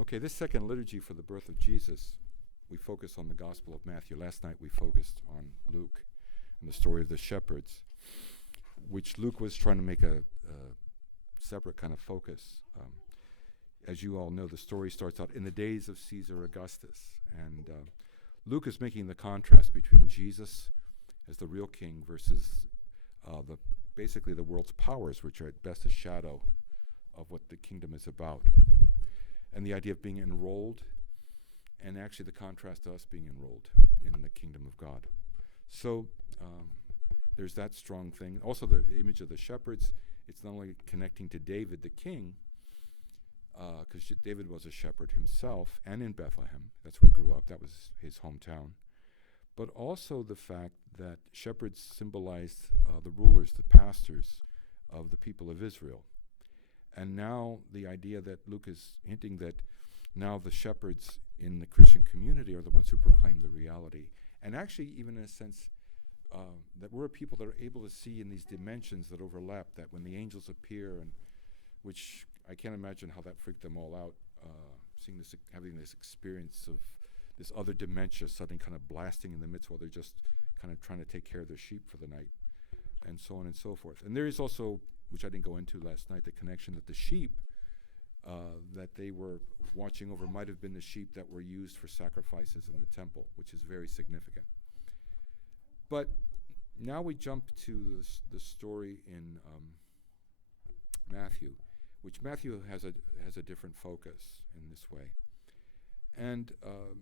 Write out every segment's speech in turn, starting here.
Okay, this second liturgy for the birth of Jesus, we focus on the Gospel of Matthew. Last night we focused on Luke and the story of the shepherds, which Luke was trying to make a separate kind of focus. As you all know, the story starts out in the days of Caesar Augustus, and Luke is making the contrast between Jesus as the real king versus basically the world's powers, which are at best a shadow of what the kingdom is about. And the idea of being enrolled, and actually the contrast to us being enrolled in the kingdom of God. So there's that strong thing. Also the image of the shepherds, it's not only connecting to David the king, because David was a shepherd himself, and in Bethlehem, that's where he grew up, that was his hometown, but also the fact that shepherds symbolized the rulers, the pastors of the people of Israel. And now the idea that Luke is hinting that now the shepherds in the Christian community are the ones who proclaim the reality. And actually, even in a sense, that we're a people that are able to see in these dimensions that overlap, that when the angels appear, and which I can't imagine how that freaked them all out, seeing this, having this experience of this other dementia suddenly kind of blasting in the midst while they're just kind of trying to take care of their sheep for the night, and so on and so forth. And there is also, which I didn't go into last night, the connection that the sheep that they were watching over might have been the sheep that were used for sacrifices in the temple, which is very significant. But now we jump to the story in Matthew, which Matthew has a different focus in this way. And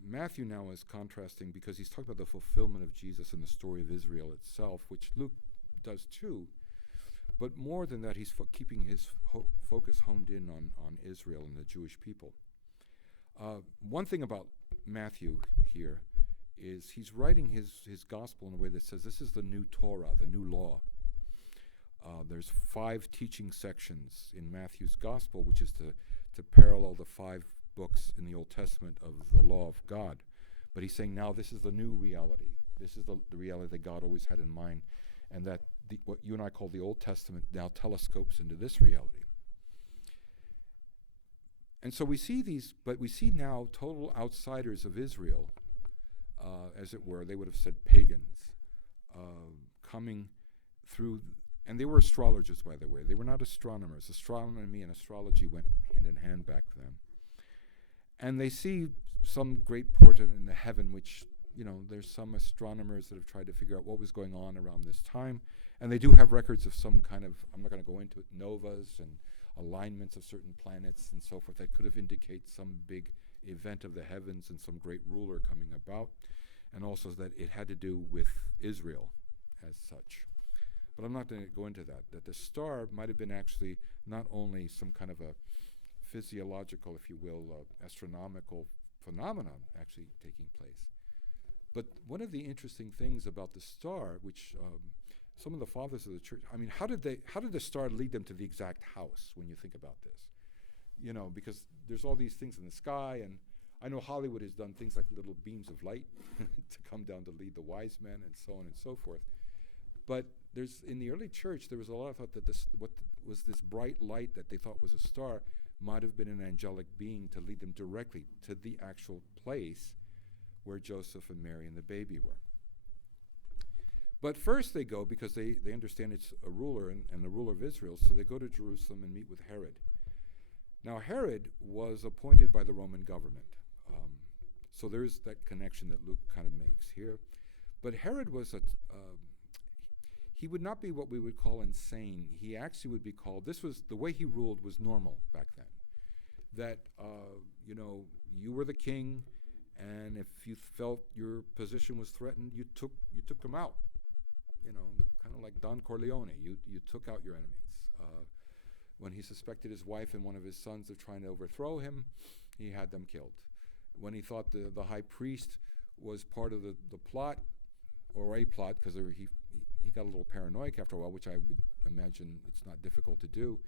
Matthew now is contrasting because he's talking about the fulfillment of Jesus in the story of Israel itself, which Luke does too. But more than that, he's keeping his focus honed in on Israel and the Jewish people. One thing about Matthew here is he's writing his gospel in a way that says this is the new Torah, the new law. There's 5 teaching sections in Matthew's gospel, which is to parallel the 5 books in the Old Testament of the law of God. But he's saying now this is the new reality. This is the reality that God always had in mind, and that what you and I call the Old Testament now telescopes into this reality. And so we see these, but we see now total outsiders of Israel, as it were. They would have said pagans, coming through, and they were astrologers, by the way. They were not astronomers. Astronomy and astrology went hand in hand back then. And they see some great portent in the heaven, which, there's some astronomers that have tried to figure out what was going on around this time. And they do have records of some kind of, I'm not going to go into it, novas and alignments of certain planets and so forth that could have indicated some big event of the heavens and some great ruler coming about. And also that it had to do with Israel as such. But I'm not going to go into that the star might have been actually not only some kind of a physiological, if you will, astronomical phenomenon actually taking place. But one of the interesting things about the star, which some of the fathers of the church, how did the star lead them to the exact house when you think about this? Because there's all these things in the sky, and I know Hollywood has done things like little beams of light to come down to lead the wise men and so on and so forth. But in the early church, there was a lot of thought that what was this bright light that they thought was a star might have been an angelic being to lead them directly to the actual place where Joseph and Mary and the baby were. But first they go, because they understand it's a ruler and the ruler of Israel, so they go to Jerusalem and meet with Herod. Now Herod was appointed by the Roman government. So there's that connection that Luke kind of makes here. But Herod was he would not be what we would call insane. He actually would be called, the way he ruled was normal back then. That, you were the king, and if you felt your position was threatened, you took them out. Kind of like Don Corleone. You took out your enemies. When he suspected his wife and one of his sons of trying to overthrow him, he had them killed. When he thought the high priest was part of the plot, or a plot, because he got a little paranoid after a while, which I would imagine it's not difficult to do.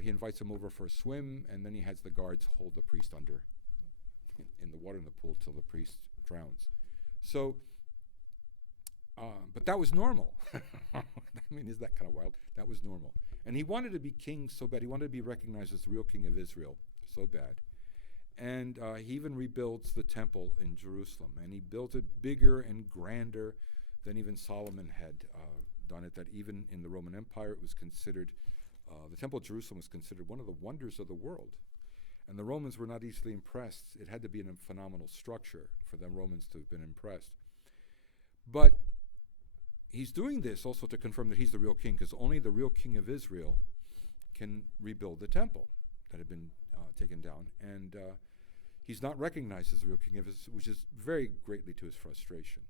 He invites him over for a swim, and then he has the guards hold the priest under in the water in the pool till the priest drowns. So, but that was normal. Is that kind of wild? That was normal. And he wanted to be king so bad. He wanted to be recognized as the real king of Israel so bad. And he even rebuilds the temple in Jerusalem, and he built it bigger and grander than even Solomon had done it. That even in the Roman Empire, it was considered, the Temple of Jerusalem was considered one of the wonders of the world. And the Romans were not easily impressed. It had to be in a phenomenal structure for the Romans to have been impressed. But he's doing this also to confirm that he's the real king, because only the real king of Israel can rebuild the temple that had been taken down. And he's not recognized as the real king of Israel, which is very greatly to his frustration.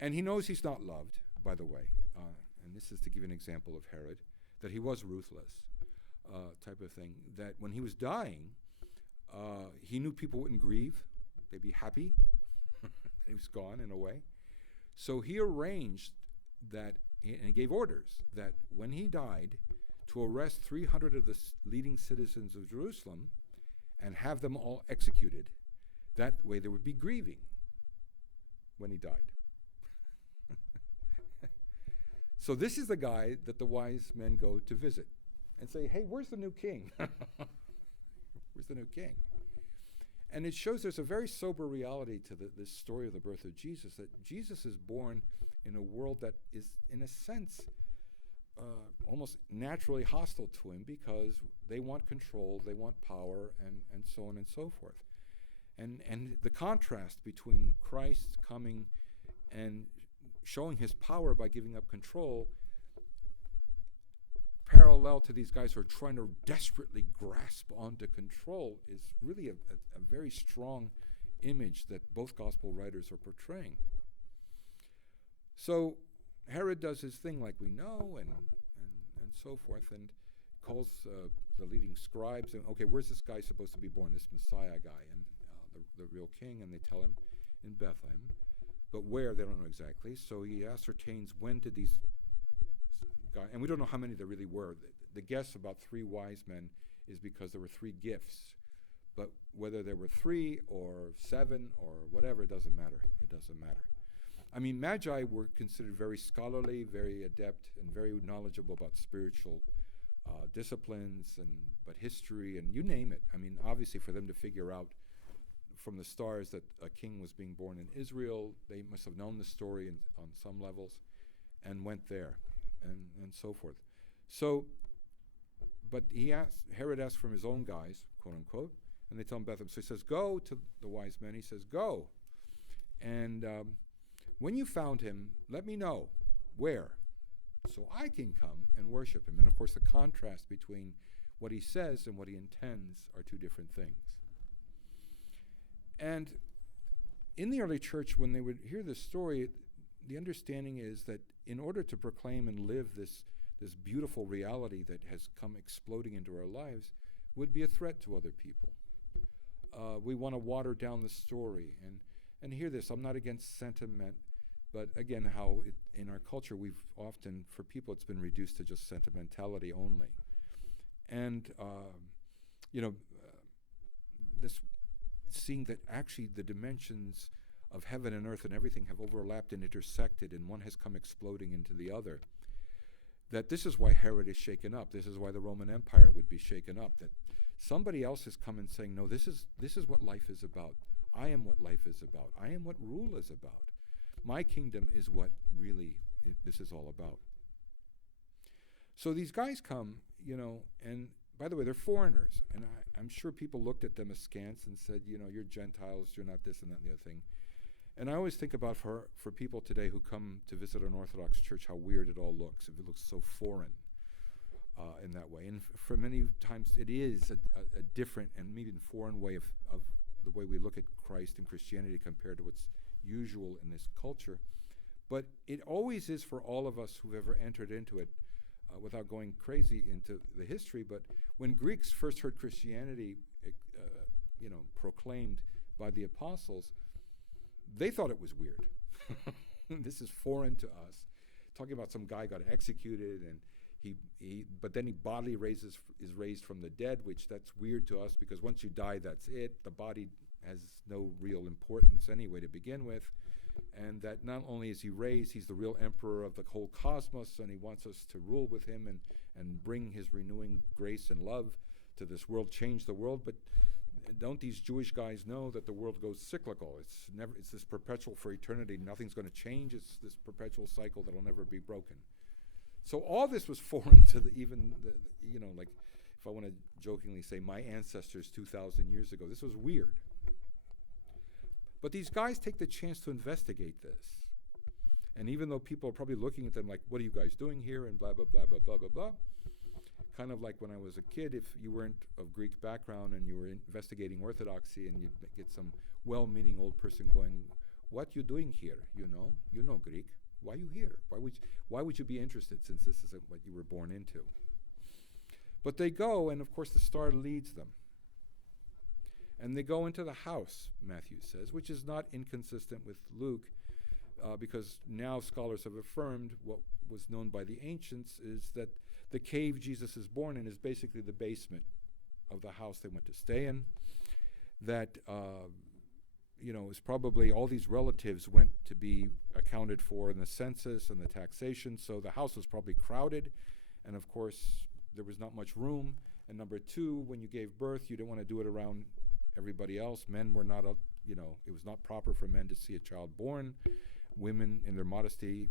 And he knows he's not loved, by the way. And this is to give you an example of Herod, that he was ruthless, type of thing. That when he was dying, he knew people wouldn't grieve. They'd be happy that he was gone in a way. So he arranged that, and he gave orders that when he died, to arrest 300 of the leading citizens of Jerusalem and have them all executed. That way there would be grieving when he died. So this is the guy that the wise men go to visit and say, hey, where's the new king? Where's the new king? And it shows there's a very sober reality to this story of the birth of Jesus, that Jesus is born in a world that is, in a sense, almost naturally hostile to him, because they want control, they want power, and so on and so forth. And the contrast between Christ coming and showing his power by giving up control, parallel to these guys who are trying to desperately grasp onto control, is really a very strong image that both gospel writers are portraying. So Herod does his thing like we know, and so forth, and calls the leading scribes, and okay, where's this guy supposed to be born, this Messiah guy, and the real king? And they tell him in Bethlehem, but where, they don't know exactly. So he ascertains when did these guys, and we don't know how many there really were. The guess about 3 wise men is because there were 3 gifts, but whether there were 3 or 7 or whatever, it doesn't matter. It doesn't matter. I mean, Magi were considered very scholarly, very adept, and very knowledgeable about spiritual disciplines, but history, and you name it. I mean, obviously for them to figure out from the stars that a king was being born in Israel, they must have known the story on some levels and went there, and so forth. So, but Herod asked from his own guys, quote unquote, and they tell him Bethlehem. So he says, go to the wise men. He says, go. And when you found him, let me know where, so I can come and worship him. And of course, the contrast between what he says and what he intends are 2 different things. And in the early church, when they would hear this story, the understanding is that in order to proclaim and live this beautiful reality that has come exploding into our lives, would be a threat to other people. We want to water down the story. And hear this, I'm not against sentiment, but again, how in our culture, we've often, for people, it's been reduced to just sentimentality only. And, this seeing that actually the dimensions of heaven and earth and everything have overlapped and intersected, and one has come exploding into the other, that this is why Herod is shaken up. This is why the Roman Empire would be shaken up, that somebody else has come and saying, no, this is what life is about. I am what life is about. I am what rule is about. My kingdom is what really this is all about. So these guys come, and by the way, they're foreigners. And I'm sure people looked at them askance and said, you're Gentiles, you're not this and that and the other thing. And I always think about for people today who come to visit an Orthodox church, how weird it all looks. If it looks so foreign in that way. And for many times it is a different and maybe even foreign way of the way we look at Christ and Christianity compared to what's usual in this culture. But it always is for all of us who've ever entered into it, without going crazy into the history. But when Greeks first heard Christianity, proclaimed by the apostles, they thought it was weird. This is foreign to us. Talking about some guy got executed, and but then he bodily is raised from the dead, which that's weird to us because once you die, that's it. The body has no real importance anyway to begin with. And that not only is he raised, he's the real emperor of the whole cosmos, and he wants us to rule with him and bring his renewing grace and love to this world, change the world. But don't these Jewish guys know that the world goes cyclical? It's this perpetual for eternity. Nothing's going to change. It's this perpetual cycle that'll never be broken. So all this was foreign to like if I want to jokingly say my ancestors 2,000 years ago, this was weird. But these guys take the chance to investigate this. And even though people are probably looking at them like, what are you guys doing here? And blah, blah, blah, blah, blah, blah, blah. Kind of like when I was a kid, if you weren't of Greek background and you were investigating Orthodoxy, and you'd get some well-meaning old person going, what you doing here? You know Greek. Why you here? Why would you be interested, since this isn't what you were born into? But they go, and of course the star leads them. And they go into the house, Matthew says, which is not inconsistent with Luke, because now scholars have affirmed what was known by the ancients is that the cave Jesus is born in is basically the basement of the house they went to stay in. That, is probably all these relatives went to be accounted for in the census and the taxation, so the house was probably crowded, and of course there was not much room. And number two, when you gave birth, you didn't want to do it around everybody else. Men were not, it was not proper for men to see a child born. Women, in their modesty,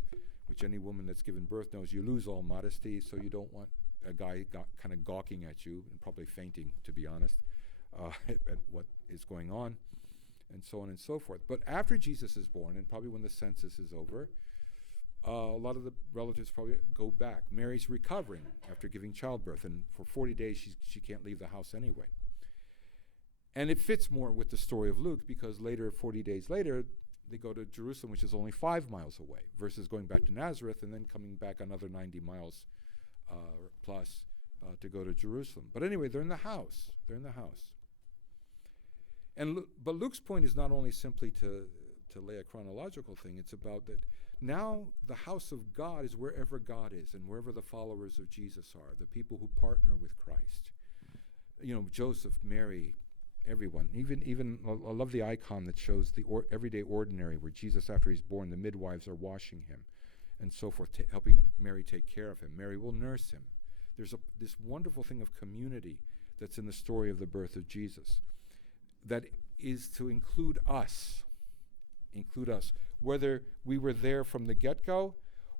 which any woman that's given birth knows, you lose all modesty, so you don't want a guy kind of gawking at you and probably fainting, to be honest, at what is going on, and so on and so forth. But after Jesus is born, and probably when the census is over, a lot of the relatives probably go back. Mary's recovering after giving childbirth, and for 40 days she can't leave the house anyway. And it fits more with the story of Luke, because later, 40 days later, they go to Jerusalem, which is only 5 miles away, versus going back to Nazareth and then coming back another 90 miles plus to go to Jerusalem. But anyway, they're in the house. But Luke's point is not only simply to lay a chronological thing. It's about that now the house of God is wherever God is and wherever the followers of Jesus are, the people who partner with Christ. Joseph, Mary, everyone. Even I love the icon that shows the everyday ordinary, where Jesus, after he's born, the midwives are washing him and so forth, helping Mary take care of him. Mary will nurse him. There's this wonderful thing of community that's in the story of the birth of Jesus that is to include us, whether we were there from the get-go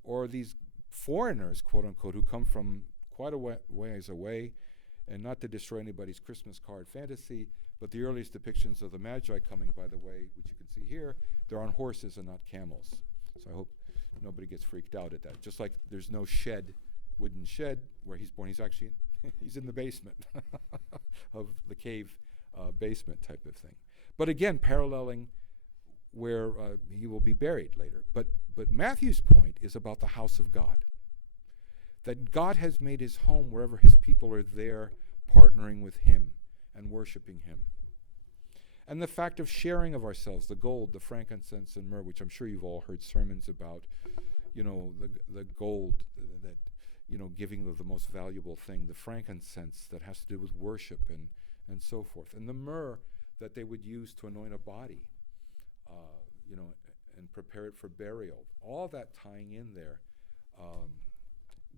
or these foreigners, quote unquote, who come from quite a ways away. And not to destroy anybody's Christmas card fantasy, but the earliest depictions of the Magi coming, by the way, which you can see here, they're on horses and not camels. So I hope nobody gets freaked out at that. Just like there's no wooden shed where he's born. He's actually, he's in the basement of the cave basement type of thing. But again, paralleling where he will be buried later. But Matthew's point is about the house of God. That God has made his home wherever his people are there, partnering with him and worshiping him. And the fact of sharing of ourselves, the gold, the frankincense, and myrrh, which I'm sure you've all heard sermons about, the gold, that, giving of the most valuable thing, the frankincense that has to do with worship and so forth, and the myrrh that they would use to anoint a body, and prepare it for burial. All that tying in there.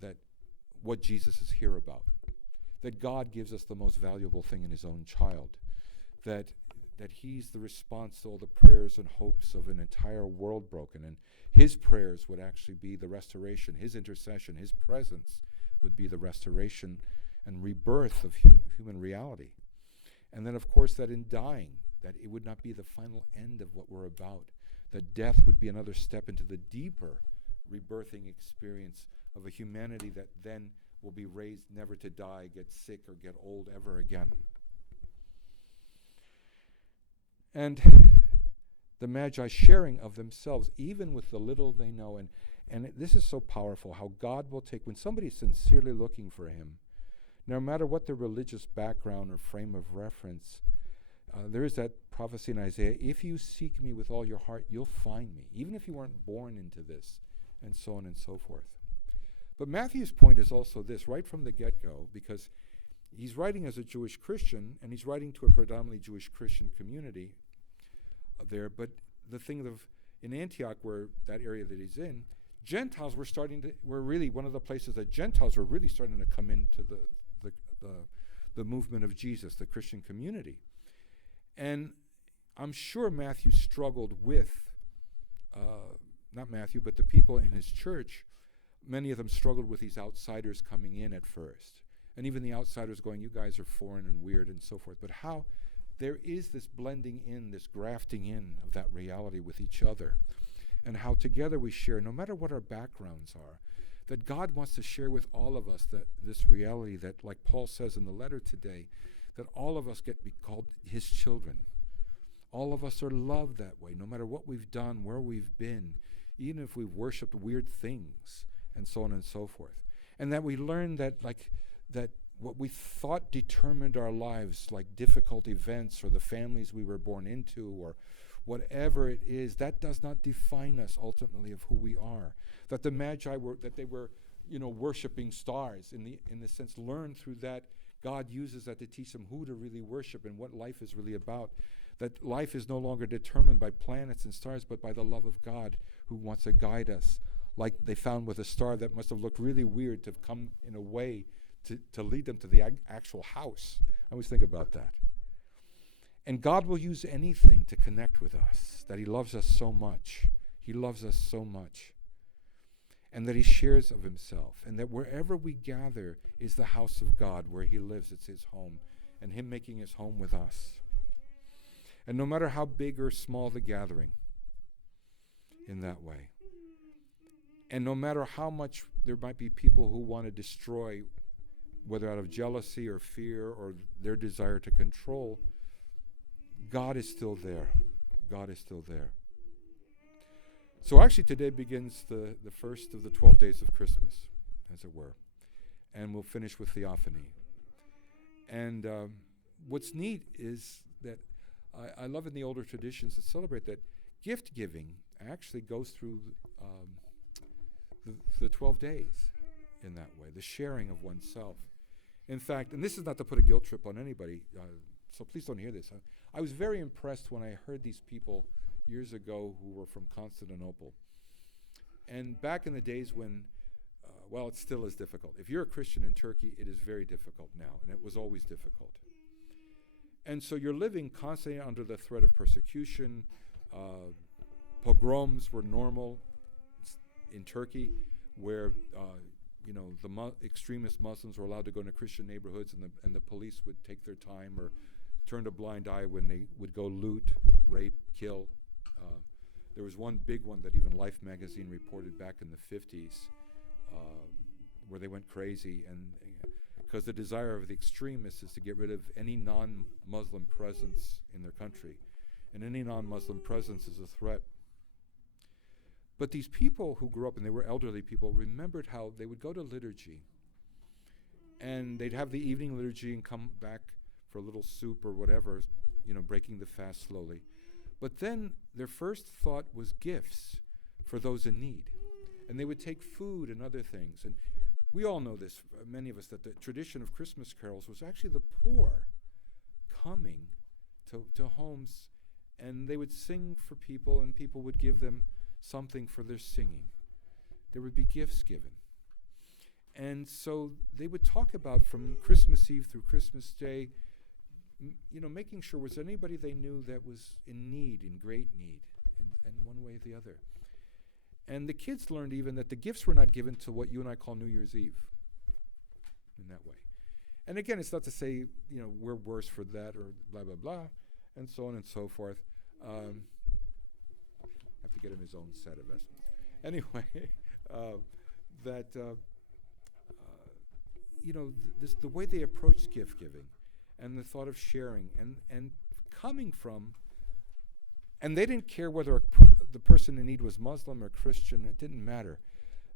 That what Jesus is here about, that God gives us the most valuable thing in his own child, that he's the response to all the prayers and hopes of an entire world broken, and his prayers would actually be the restoration, his intercession, his presence would be the restoration and rebirth of human reality. And then of course that in dying, that it would not be the final end of what we're about, that death would be another step into the deeper rebirthing experience of a humanity that then will be raised never to die, get sick, or get old ever again. And the Magi sharing of themselves, even with the little they know, and this is so powerful, how God will take, when somebody's sincerely looking for him, no matter what their religious background or frame of reference, there is that prophecy in Isaiah, if you seek me with all your heart, you'll find me, even if you weren't born into this, and so on and so forth. But Matthew's point is also this, right from the get-go, because he's writing as a Jewish Christian, and he's writing to a predominantly Jewish Christian community there, but the thing of, in Antioch, where that area that he's in, Gentiles were really one of the places that Gentiles were really starting to come into the movement of Jesus, the Christian community. And I'm sure Matthew struggled with, not Matthew, but the people in his church, many of them struggled with these outsiders coming in at first. And even the outsiders going, you guys are foreign and weird and so forth. But how there is this blending in, this grafting in of that reality with each other. And how together we share, no matter what our backgrounds are, that God wants to share with all of us that this reality that, like Paul says in the letter today, that all of us get to be called his children. All of us are loved that way, no matter what we've done, where we've been, even if we've worshipped weird things, and so on and so forth. And that we learn that that what we thought determined our lives, like difficult events or the families we were born into or whatever it is, that does not define us ultimately of who we are. That the Magi were, that they were, worshiping stars in the sense, learn through that. God uses that to teach them who to really worship and what life is really about. That life is no longer determined by planets and stars, but by the love of God who wants to guide us. Like they found with a star that must have looked really weird to have come in a way to lead them to the actual house. I always think about that. And God will use anything to connect with us, that he loves us so much. He loves us so much. And that he shares of himself. And that wherever we gather is the house of God, where he lives, it's his home. And him making his home with us. And no matter how big or small the gathering, in that way. And no matter how much there might be people who want to destroy, whether out of jealousy or fear or their desire to control, God is still there. God is still there. So actually today begins the first of the 12 days of Christmas, as it were. And we'll finish with Theophany. And what's neat is that I love in the older traditions that celebrate that gift giving actually goes through the 12 days in that way, the sharing of oneself. In fact, and this is not to put a guilt trip on anybody, so please don't hear this. I was very impressed when I heard these people years ago who were from Constantinople. And back in the days when, it still is difficult. If you're a Christian in Turkey, it is very difficult now, and it was always difficult. And so you're living constantly under the threat of persecution. Pogroms were normal in Turkey, where the extremist Muslims were allowed to go into Christian neighborhoods, and the police would take their time or turn a blind eye when they would go loot, rape, kill. There was one big one that even Life magazine reported back in the 50s, where they went crazy, and because the desire of the extremists is to get rid of any non-Muslim presence in their country, and any non-Muslim presence is a threat. But these people who grew up, and they were elderly people, remembered how they would go to liturgy, and they'd have the evening liturgy and come back for a little soup or whatever, breaking the fast slowly. But then their first thought was gifts for those in need. And they would take food and other things. And we all know this, many of us, that the tradition of Christmas carols was actually the poor coming to homes, and they would sing for people, and people would give them something for their singing. There would be gifts given. And so they would talk about from Christmas Eve through Christmas Day, making sure was anybody they knew that was in need, in great need, in one way or the other. And the kids learned even that the gifts were not given to what you and I call New Year's Eve, in that way. And again, it's not to say, we're worse for that or blah, blah, blah, and so on and so forth. Have to get him his own set of estimates. Anyway, the way they approached gift giving and the thought of sharing and coming from, and they didn't care whether the person in need was Muslim or Christian, it didn't matter.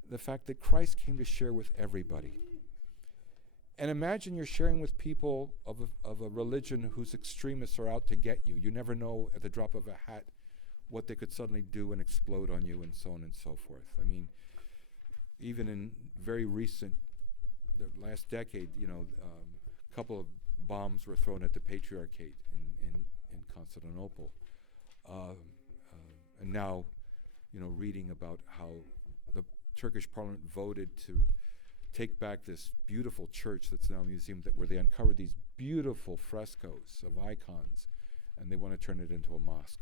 The fact that Christ came to share with everybody. And imagine you're sharing with people of a religion whose extremists are out to get you. You never know at the drop of a hat what they could suddenly do and explode on you, and so on and so forth. I mean, even in very recent, the last decade, a couple of bombs were thrown at the Patriarchate in Constantinople. And now, reading about how the Turkish parliament voted to take back this beautiful church that's now a museum, where they uncovered these beautiful frescoes of icons and they want to turn it into a mosque,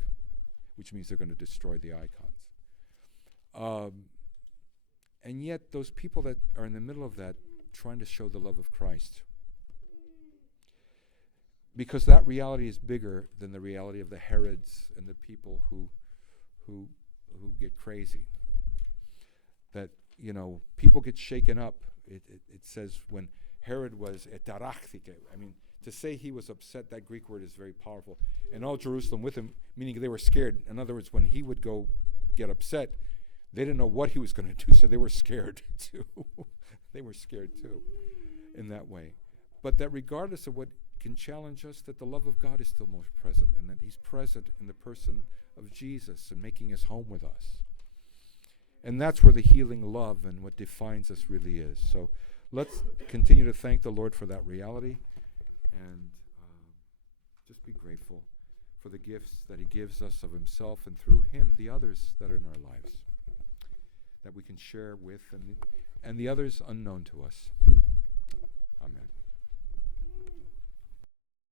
which means they're going to destroy the icons. And yet those people that are in the middle of that, trying to show the love of Christ, because that reality is bigger than the reality of the Herods and the people who get crazy. That, people get shaken up. It says when Herod was etarachthike, to say he was upset, that Greek word is very powerful. And all Jerusalem with him, meaning they were scared. In other words, when he would go get upset, they didn't know what he was going to do, so they were scared too. They were scared too in that way. But that regardless of what can challenge us, that the love of God is still most present, and that he's present in the person of Jesus and making his home with us. And that's where the healing love and what defines us really is. So let's continue to thank the Lord for that reality, and just be grateful for the gifts that he gives us of himself, and through him the others that are in our lives that we can share with, and the others unknown to us.